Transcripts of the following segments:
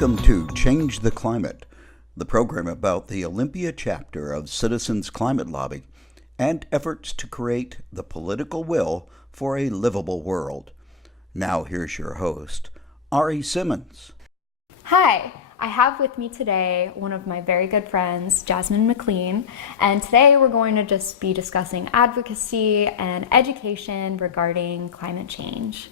Welcome to Change the Climate, the program about the Olympia chapter of Citizens Climate Lobby and efforts to create the political will for a livable world. Now here's your host, Ari Simmons. Hi, I have with me today one of my very good friends, Jasmine MacLean, and today we're going to just be discussing advocacy and education regarding climate change.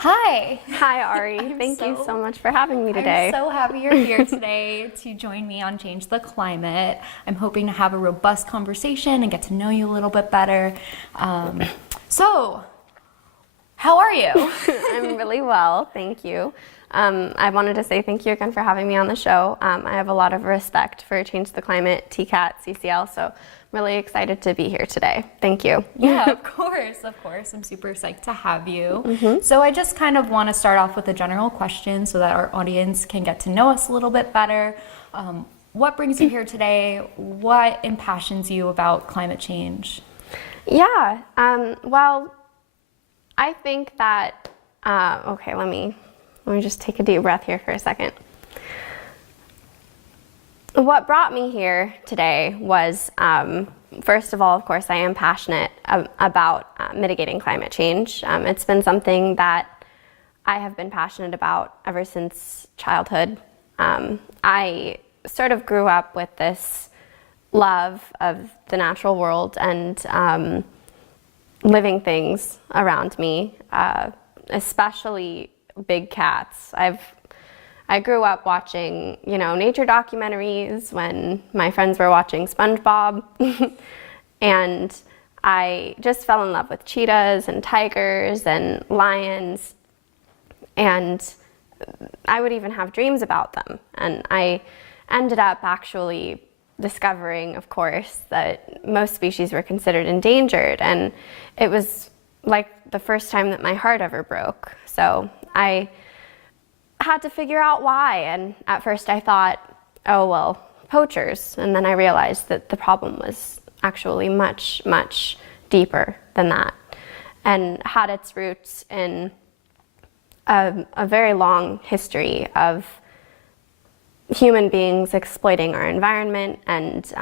Hi! Hi, Ari. Thank you so much for having me today. I'm so happy you're here today to join me on Change the Climate. I'm hoping to have a robust conversation and get to know you a little bit better. So, how are you? I'm really well, thank you. I wanted to say thank you again for having me on the show. I have a lot of respect for Change the Climate, TCAT, CCL, so I'm really excited to be here today. Thank you. Yeah, of course. I'm super psyched to have you. So I just kind of want to start off with a general question so that our audience can get to know us a little bit better. What brings you here today? What impassions you about climate change? Yeah, well, I think that, okay, let me just take a deep breath here for a second. What brought me here today was, first of all, of course, I am passionate about mitigating climate change. It's been something that I have been passionate about ever since childhood. I sort of grew up with this love of the natural world and living things around me, especially big cats. I grew up watching, nature documentaries when my friends were watching SpongeBob, and I just fell in love with cheetahs and tigers and lions, and I would even have dreams about them. And I ended up actually discovering, of course, that most species were considered endangered, and it was like the first time that my heart ever broke. So I had to figure out why, and at first I thought, oh well, poachers, and then I realized that the problem was actually much, much deeper than that and had its roots in a very long history of human beings exploiting our environment and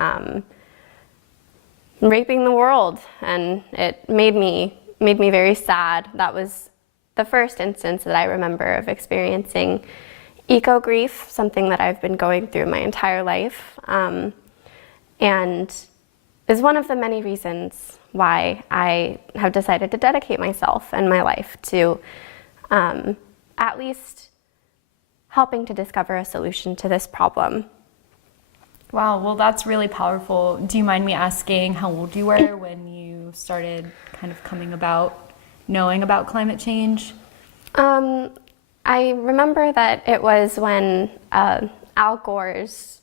raping the world, and it made me very sad. That was the first instance that I remember of experiencing eco-grief, something that I've been going through my entire life, and is one of the many reasons why I have decided to dedicate myself and my life to at least helping to discover a solution to this problem. Wow, well, that's really powerful. Do you mind me asking how old you were when you started kind of coming about knowing about climate change? I remember that it was when Al Gore's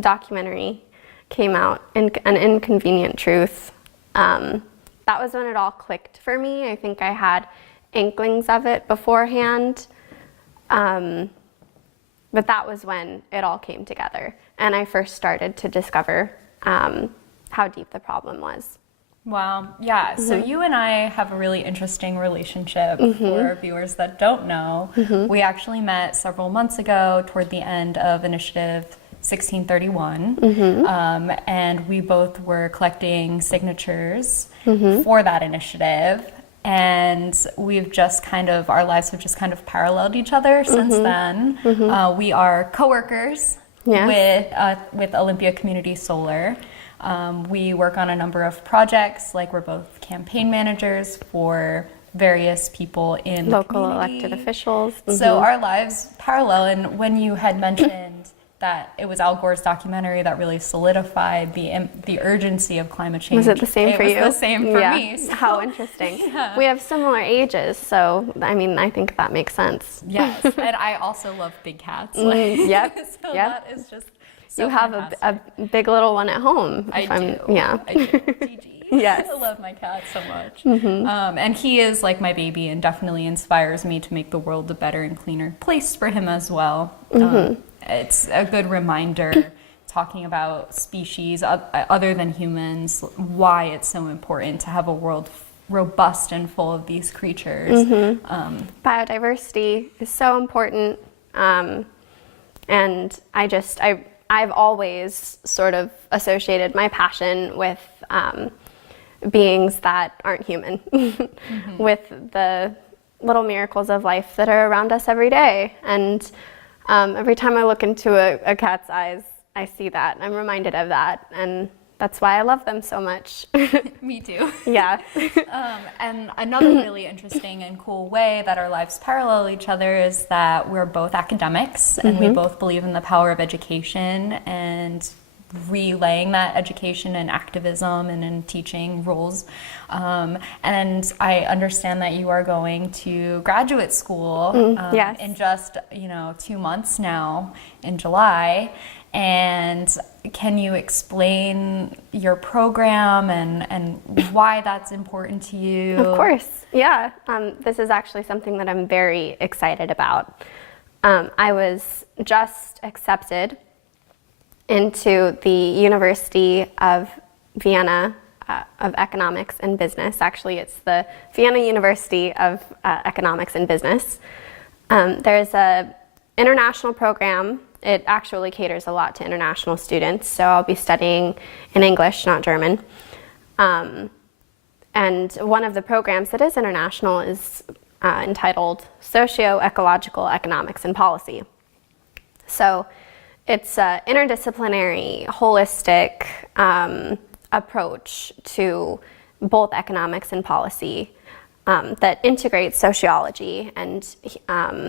documentary came out, An Inconvenient Truth. That was when it all clicked for me. I think I had inklings of it beforehand, but that was when it all came together, and I first started to discover how deep the problem was. Wow. Yeah. So you and I have a really interesting relationship. For our viewers that don't know, we actually met several months ago toward the end of Initiative 1631. And we both were collecting signatures for that initiative. And we've just our lives have just kind of paralleled each other since then. We are coworkers with Olympia Community Solar. We work on a number of projects, like we're both campaign managers for various people in local the community. Elected officials. So our lives parallel, and when you had mentioned that it was Al Gore's documentary that really solidified the urgency of climate change. Was it the same for you? It was the same for me. So. How interesting. Yeah. We have similar ages, so I think that makes sense. Yes, and I also love big cats. Yep. So that is just so you have a big little one at home. I do. Gigi. Yes. I love my cat so much. And he is like my baby and definitely inspires me to make the world a better and cleaner place for him as well. It's a good reminder, talking about species other than humans, why it's so important to have a world robust and full of these creatures. Biodiversity is so important. And I've always sort of associated my passion with beings that aren't human, with the little miracles of life that are around us every day. And every time I look into a cat's eyes, I see that. I'm reminded of that. And that's why I love them so much. Me too. Yeah. And another really interesting and cool way that our lives parallel each other is that we're both academics and we both believe in the power of education and relaying that education and activism and in teaching roles. And I understand that you are going to graduate school yes. in just 2 months now in July. And can you explain your program and why that's important to you? Of course, yeah. This is actually something that I'm very excited about. I was just accepted into the University of Vienna of Economics and Business. Actually, it's the Vienna University of Economics and Business. There's a international program. It actually caters a lot to international students, so I'll be studying in English, not German. And one of the programs that is international is entitled Socio-Ecological Economics and Policy. So it's an interdisciplinary, holistic approach to both economics and policy that integrates sociology and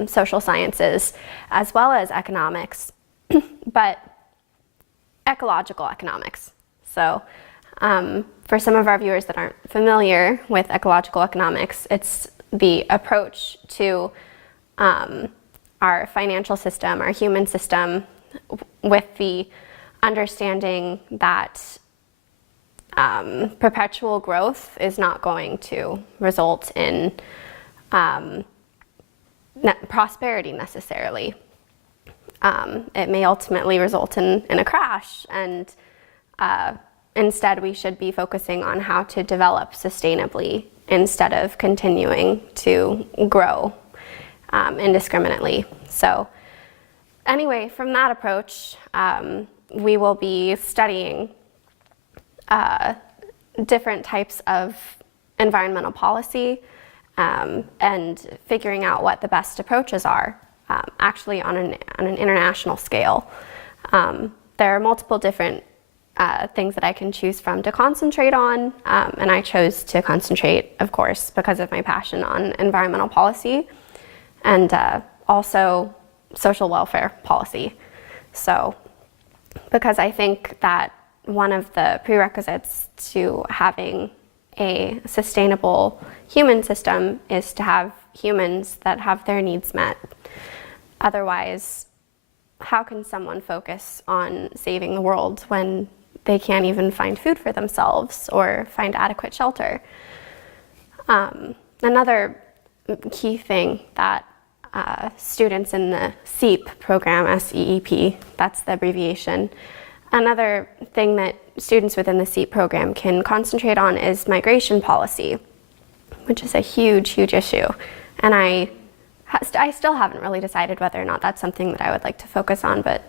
social sciences as well as economics, but ecological economics. So for some of our viewers that aren't familiar with ecological economics, it's the approach to our financial system, our human system, with the understanding that perpetual growth is not going to result in prosperity necessarily. It may ultimately result in a crash, and instead we should be focusing on how to develop sustainably instead of continuing to grow indiscriminately. So anyway, from that approach, we will be studying different types of environmental policy and figuring out what the best approaches are, actually on an international scale. There are multiple different things that I can choose from to concentrate on, and I chose to concentrate, of course, because of my passion on environmental policy and also social welfare policy. So, because I think that one of the prerequisites to having a sustainable human system is to have humans that have their needs met. Otherwise, how can someone focus on saving the world when they can't even find food for themselves or find adequate shelter? Another key thing that students in the SEEP program, SEEP, that's the abbreviation. Another thing that students within the SEEP program can concentrate on is migration policy, which is a huge, huge issue. And I still haven't really decided whether or not that's something that I would like to focus on, but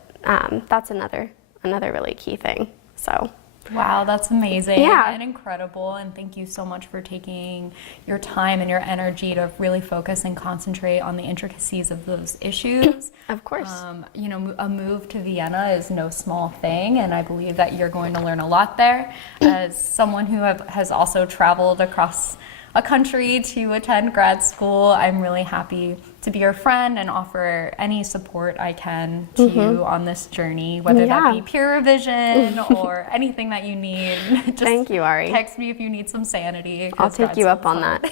that's another really key thing. So. Wow, that's amazing Yeah. and incredible, and thank you so much for taking your time and your energy to really focus and concentrate on the intricacies of those issues. Of course. A move to Vienna is no small thing, and I believe that you're going to learn a lot there. As someone who has also traveled across a country to attend grad school, I'm really happy to be your friend and offer any support I can to you on this journey, whether that be peer revision or anything that you need. Just Thank you, Ari. Text me if you need some sanity. I'll take you up on that.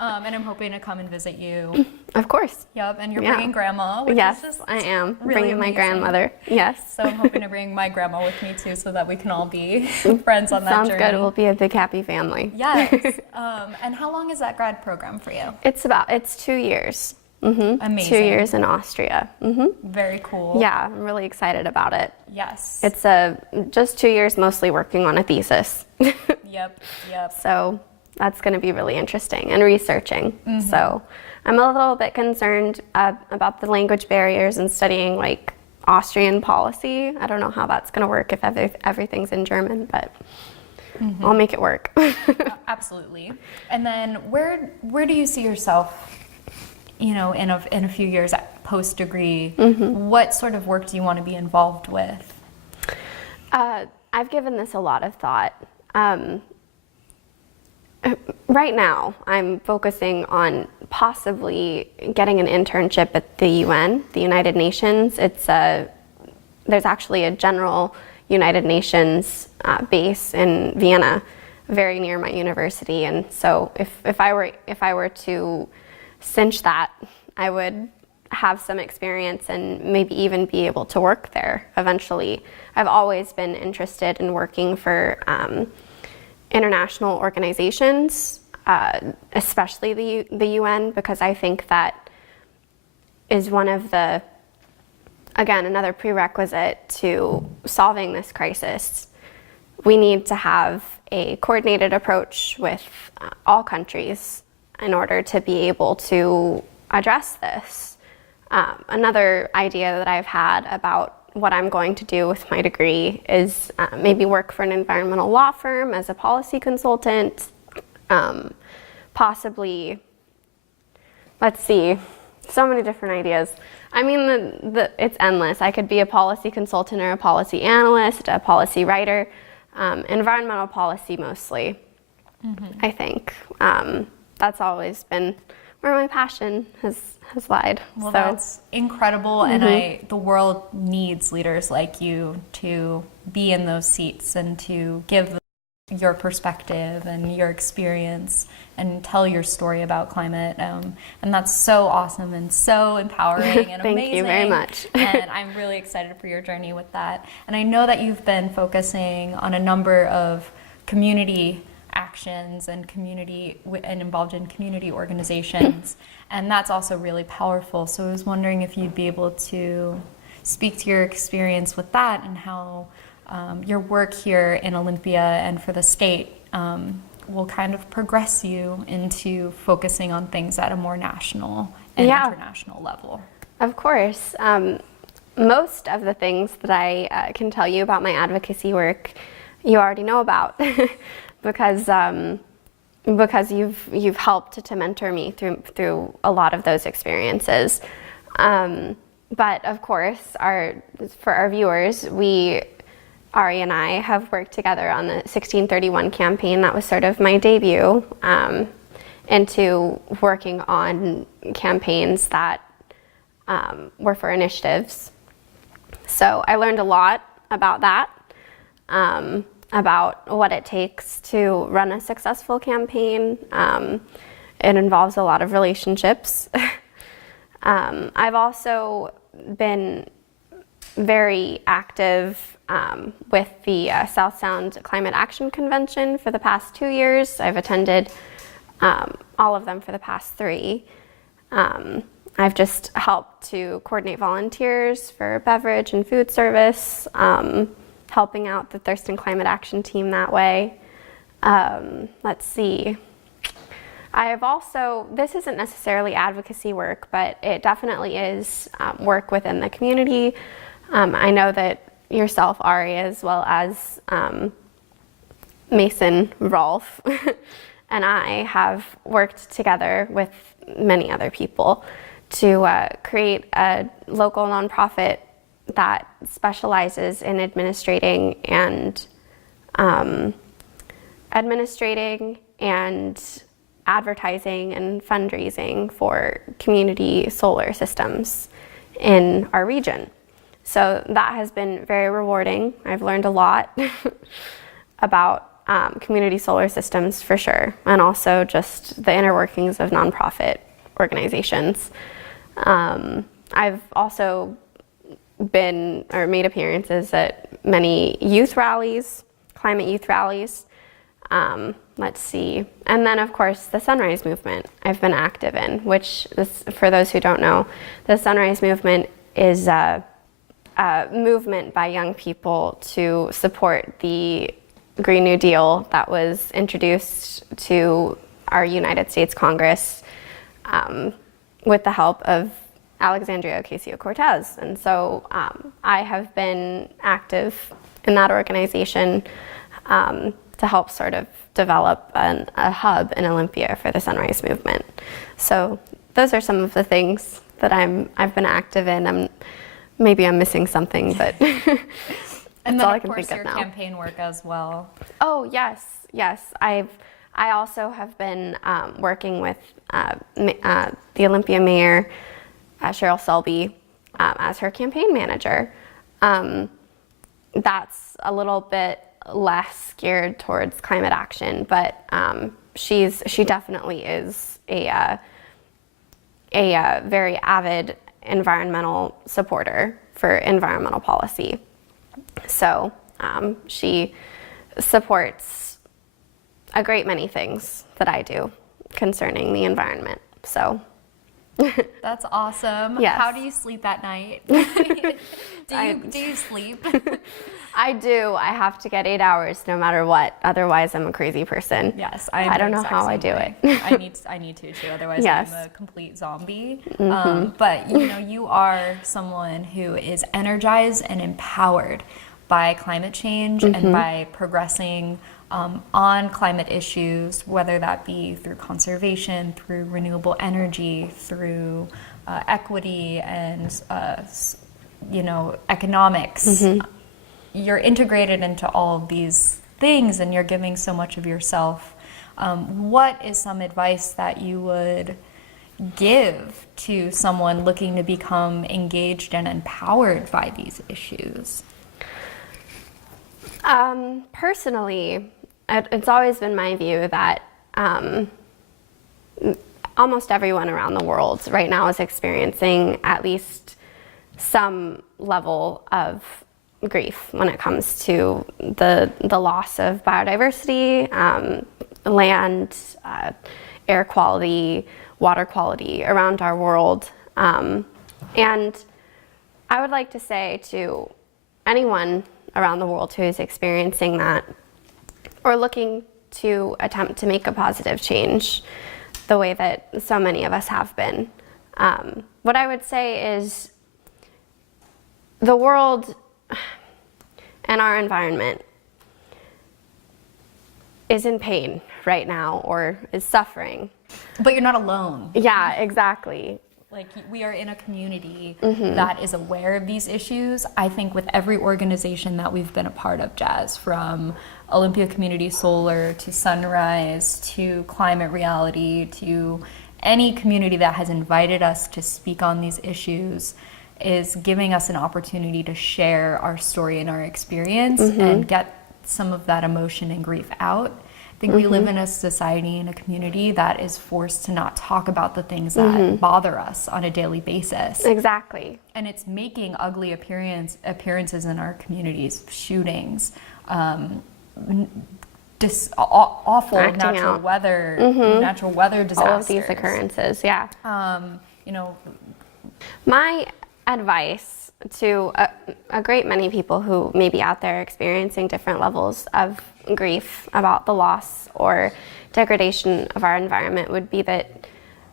And I'm hoping to come and visit you. Of course. Yep, and you're bringing grandma, which Yes, is just I am. really Bringing my amazing. grandmother. Yes. So I'm hoping to bring my grandma with me too, so that we can all be friends on that Sounds journey. good. We'll be a big happy family. Yes. And how long is that grad program for you? It's 2 years. Amazing. 2 years in Austria. Very cool. Yeah, I'm really excited about it. Yes. It's just 2 years mostly working on a thesis. Yep. So that's going to be really interesting and researching. So I'm a little bit concerned about the language barriers and studying like Austrian policy. I don't know how that's going to work if everything's in German, but I'll make it work. Absolutely. And then where do you see yourself, in a few years post degree? What sort of work do you want to be involved with? I've given this a lot of thought. Right now, I'm focusing on possibly getting an internship at the UN, the United Nations. There's actually a general United Nations base in Vienna, very near my university, and so if I were to cinch that, I would have some experience and maybe even be able to work there eventually. I've always been interested in working for international organizations, especially the UN, because I think that is one of the, again, another prerequisite to solving this crisis. We need to have a coordinated approach with all countries in order to be able to address this. Another idea that I've had about what I'm going to do with my degree is maybe work for an environmental law firm as a policy consultant, possibly, let's see, so many different ideas. I mean, it's endless. I could be a policy consultant or a policy analyst, a policy writer, environmental policy mostly, I think. That's always been where my passion has lied. Well, that's incredible, and the world needs leaders like you to be in those seats and to give your perspective and your experience and tell your story about climate, and that's so awesome and so empowering and amazing. Thank you very much. And I'm really excited for your journey with that. And I know that you've been focusing on a number of community actions and involved in community organizations, and that's also really powerful. So I was wondering if you'd be able to speak to your experience with that and how your work here in Olympia and for the state will kind of progress you into focusing on things at a more national and international level. Of course. Most of the things that I can tell you about my advocacy work, you already know about. Because you've helped to mentor me through a lot of those experiences. But of course, for our viewers, Ari and I have worked together on the 1631 campaign. That was sort of my debut into working on campaigns that were for initiatives. So I learned a lot about that. About what it takes to run a successful campaign. It involves a lot of relationships. I've also been very active with the South Sound Climate Action Convention for the past 2 years. I've attended all of them for the past 3. I've just helped to coordinate volunteers for beverage and food service, helping out the Thurston Climate Action team that way. Let's see. I have also, this isn't necessarily advocacy work, but it definitely is work within the community. I know that yourself, Ari, as well as Mason Rolfe, and I have worked together with many other people to create a local nonprofit that specializes in administrating and advertising and fundraising for community solar systems in our region. So that has been very rewarding. I've learned a lot about community solar systems for sure, and also just the inner workings of nonprofit organizations. I've also made appearances at many youth rallies, climate youth rallies. Let's see. And then, of course, the Sunrise Movement I've been active in, which, for those who don't know, the Sunrise Movement is a movement by young people to support the Green New Deal that was introduced to our United States Congress with the help of Alexandria Ocasio-Cortez. And so I have been active in that organization to help sort of develop a hub in Olympia for the Sunrise Movement. So those are some of the things that I've been active in. Maybe I'm missing something, but and that's then all I of can course think of your now. campaign work as well. Oh yes. I also have been working with the Olympia mayor, Cheryl Selby, as her campaign manager. That's a little bit less geared towards climate action, but she definitely is a very avid environmental supporter for environmental policy. So she supports a great many things that I do concerning the environment. So That's awesome. Yes. How do you sleep at night? do you sleep? I do. I have to get 8 hours no matter what. Otherwise, I'm a crazy person. Yes, I don't know how I do it. I need to too. Otherwise, Yes. I'm a complete zombie. But you are someone who is energized and empowered by climate change and by progressing on climate issues, whether that be through conservation, through renewable energy, through equity and economics. You're integrated into all of these things and you're giving so much of yourself. What is some advice that you would give to someone looking to become engaged and empowered by these issues? Personally, it's always been my view that almost everyone around the world right now is experiencing at least some level of grief when it comes to the loss of biodiversity, land, air quality, water quality around our world. And I would like to say to anyone around the world who is experiencing that or looking to attempt to make a positive change the way that so many of us have been, what I would say is the world and our environment is in pain right now or is suffering. But you're not alone. Yeah, exactly. Like, we are in a community that is aware of these issues. I think with every organization that we've been a part of, Jazz, from Olympia Community Solar to Sunrise to Climate Reality to any community that has invited us to speak on these issues, is giving us an opportunity to share our story and our experience and get some of that emotion and grief out. I think we live in a society and a community that is forced to not talk about the things that bother us on a daily basis. Exactly. And it's making ugly appearances in our communities, shootings, awful Acting natural out. weather, natural weather disasters. All of these occurrences, yeah. My advice to a great many people who may be out there experiencing different levels of grief about the loss or degradation of our environment would be that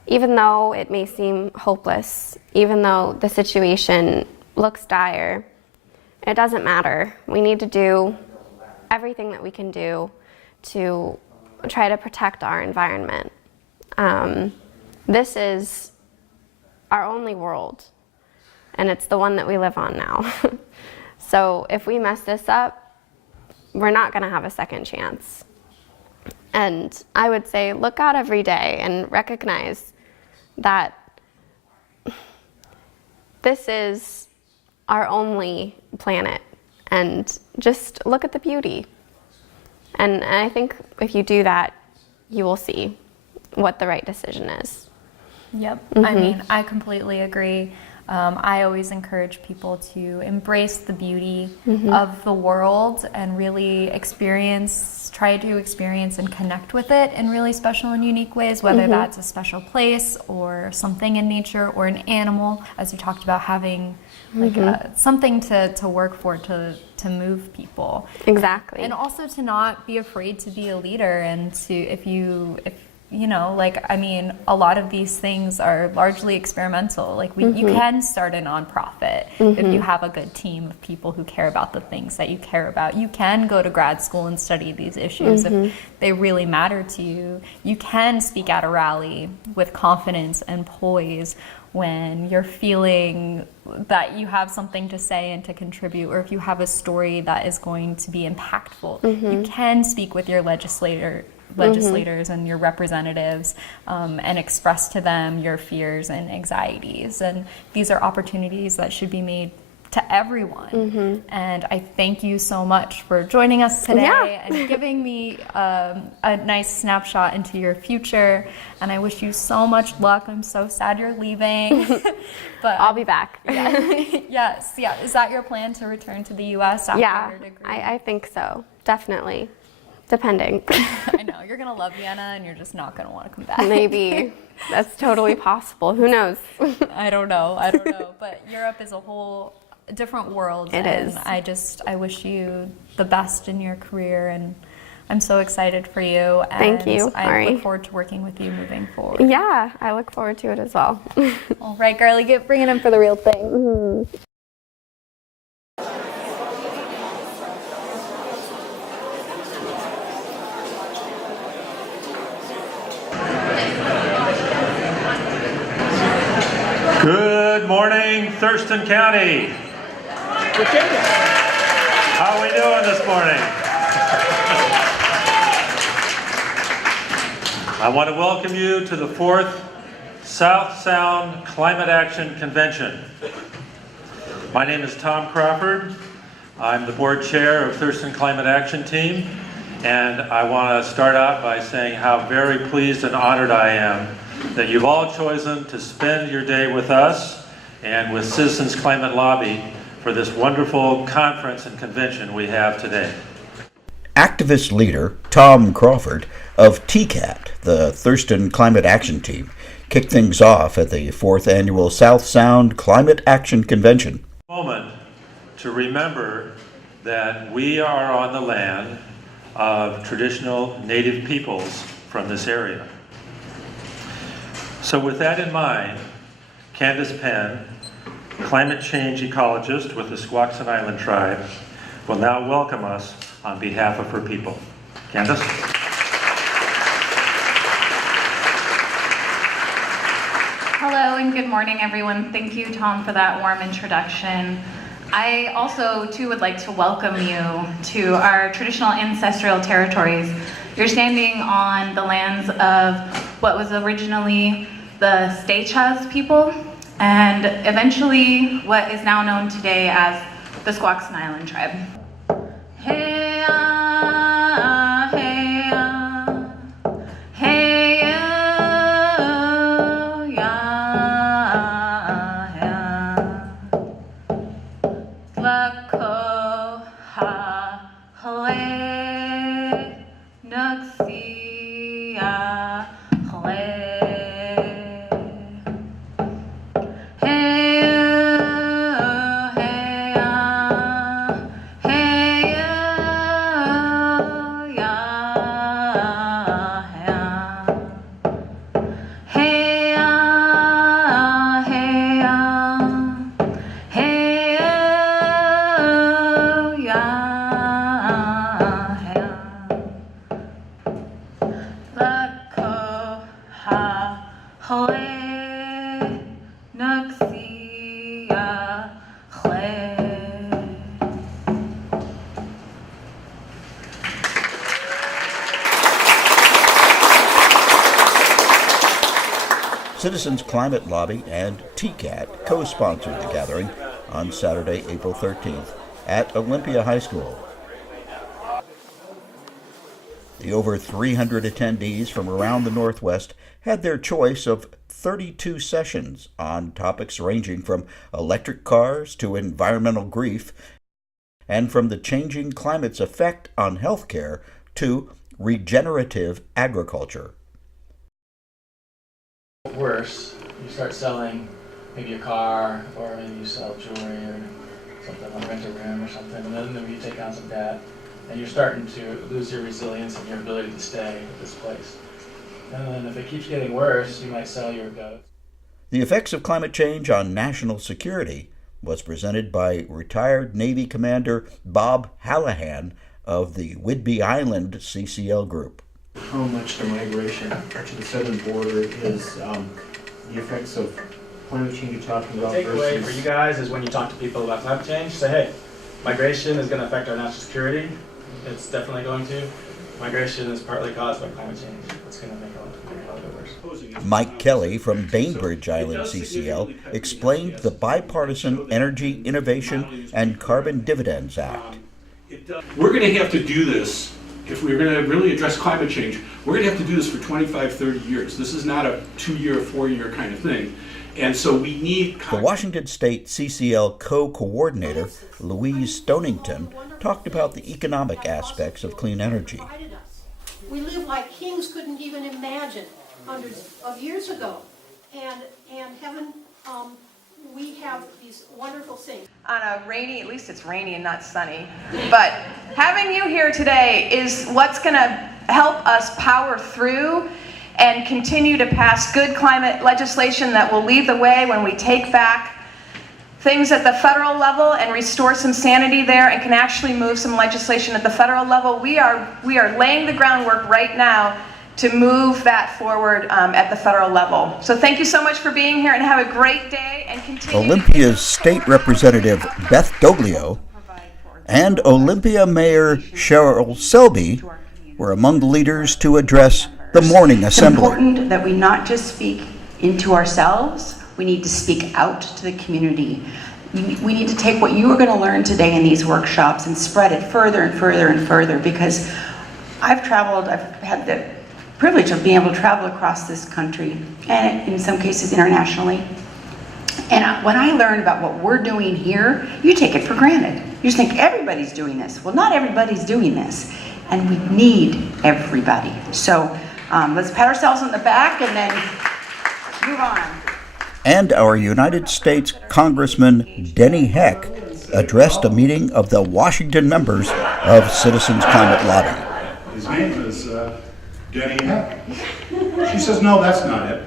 even though it may seem hopeless, even though the situation looks dire, it doesn't matter. We need to do everything that we can do to try to protect our environment. This is our only world, and it's the one that we live on now. So if we mess this up, we're not going to have a second chance. And I would say look out every day and recognize that this is our only planet, and just look at the beauty. And I think if you do that, you will see what the right decision is. Yep. I mean, I completely agree. I always encourage people to embrace the beauty of the world and really try to experience and connect with it in really special and unique ways, whether that's a special place or something in nature or an animal, as you talked about, having like something to work for, to move people. Exactly. And also to not be afraid to be a leader, and to if you know, like, I mean, a lot of these things are largely experimental. Like, you can start a nonprofit if you have a good team of people who care about the things that you care about. You can go to grad school and study these issues if they really matter to you. You can speak at a rally with confidence and poise when you're feeling that you have something to say and to contribute, or if you have a story that is going to be impactful. You can speak with your legislators and your representatives and express to them your fears and anxieties. And these are opportunities that should be made to everyone. And I thank you so much for joining us today and giving me a nice snapshot into your future. And I wish you so much luck. I'm so sad you're leaving. But I'll be back. Yes. Is that your plan, to return to the U.S. after your degree? I think so. Definitely. Depending. I know. You're going to love Vienna and you're just not going to want to come back. Maybe. That's totally possible. Who knows? I don't know. But Europe is a whole different world. It is. I wish you the best in your career, and I'm so excited for you. And Thank you, I Mari. look forward to working with you moving forward. Yeah, I look forward to it as well. All right, girlie, bring it in for the real thing. Good morning, Thurston County. How are we doing this morning? I want to welcome you to the 4th South Sound Climate Action Convention. My name is Tom Crawford. I'm the board chair of Thurston Climate Action Team, and I want to start out by saying how very pleased and honored I am that you've all chosen to spend your day with us and with Citizens Climate Lobby for this wonderful conference and convention we have today. Activist leader Tom Crawford of TCAT, the Thurston Climate Action Team, kicked things off at the 4th Annual South Sound Climate Action Convention. Moment to remember that we are on the land of traditional Native peoples from this area. So with that in mind, Candace Penn, climate change ecologist with the Squaxin Island Tribe, will now welcome us on behalf of her people. Candace? Hello and good morning, everyone. Thank you, Tom, for that warm introduction. I also, too, would like to welcome you to our traditional ancestral territories. You're standing on the lands of what was originally the Stechas people, and eventually what is now known today as the Squaxin Island Tribe. Hey, hey, hey, yeah, Lako ha hale nuxia hale. Citizens Climate Lobby and TCAT co-sponsored the gathering on Saturday, April 13th at Olympia High School. The over 300 attendees from around the Northwest had their choice of 32 sessions on topics ranging from electric cars to environmental grief, and from the changing climate's effect on healthcare to regenerative agriculture. Worse, you start selling maybe a car, or maybe you sell jewelry or something, or rent a room or something, and then maybe you take on some debt, and you're starting to lose your resilience and your ability to stay at this place. And then if it keeps getting worse, you might sell your goats. The effects of climate change on national security was presented by retired Navy Commander Bob Hallahan of the Whidbey Island CCL Group. How much the migration to the southern border is the effects of climate change you're talking about The takeaway versus... for you guys is when you talk to people about climate change, say, hey, migration is going to affect our national security. It's definitely going to. Migration is partly caused by climate change. It's going to make a lot of it worse. Mike Kelly from Bainbridge Island CCL explained the Bipartisan Energy Innovation and Carbon Dividends Act. We're going to have to do this, if we're going to really address climate change, we're going to have to do this for 25, 30 years. This is not a 2-year, 4-year kind of thing. And so we need... The Washington State CCL co-coordinator, Louise Stonington, talked about the economic aspects of clean energy. We live like kings couldn't even imagine hundreds of years ago. And heaven, we have these wonderful things. On a rainy, at least it's rainy and not sunny, but having you here today is what's going to help us power through and continue to pass good climate legislation that will lead the way when we take back things at the federal level and restore some sanity there and can actually move some legislation at the federal level. We are laying the groundwork right now to move that forward at the federal level. So thank you so much for being here and have a great day and continue. Olympia's State Representative Beth Doglio and Olympia Mayor Cheryl Selby were among the leaders to address the morning assembly. It's important that we not just speak into ourselves, we need to speak out to the community. We need to take what you are going to learn today in these workshops and spread it further and further and further, because I've had the privilege of being able to travel across this country and in some cases internationally. And when I learn about what we're doing here, you take it for granted. You just think everybody's doing this. Well, not everybody's doing this, and we need everybody. So let's pat ourselves on the back and then move on. And our United States Congressman Denny Heck addressed a meeting of the Washington members of Citizens Climate Lobby. His name is Denny Heck. She says, no, that's not it.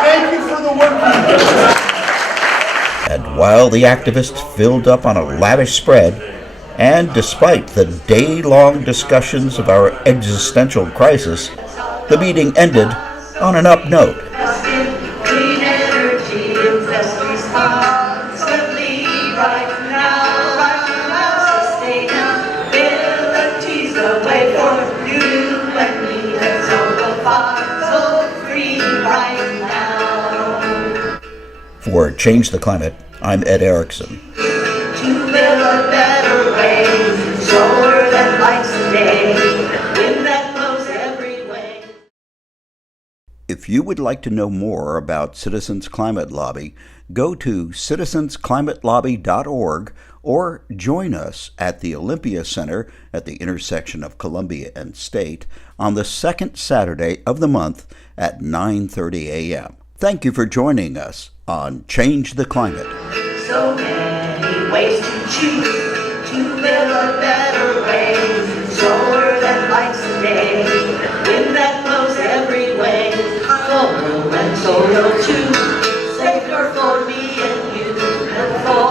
Thank you for the work you did. And while the activists filled up on a lavish spread, and despite the day-long discussions of our existential crisis, the meeting ended on an up note. For Change the Climate, I'm Ed Erickson. If you would like to know more about Citizens Climate Lobby, go to citizensclimatelobby.org or join us at the Olympia Center at the intersection of Columbia and State on the second Saturday of the month at 9:30 a.m. Thank you for joining us on Change the Climate. So many ways to choose to live a better way. Solar that lights the day, wind that blows every way. Solar and solar too, safer for me and you and for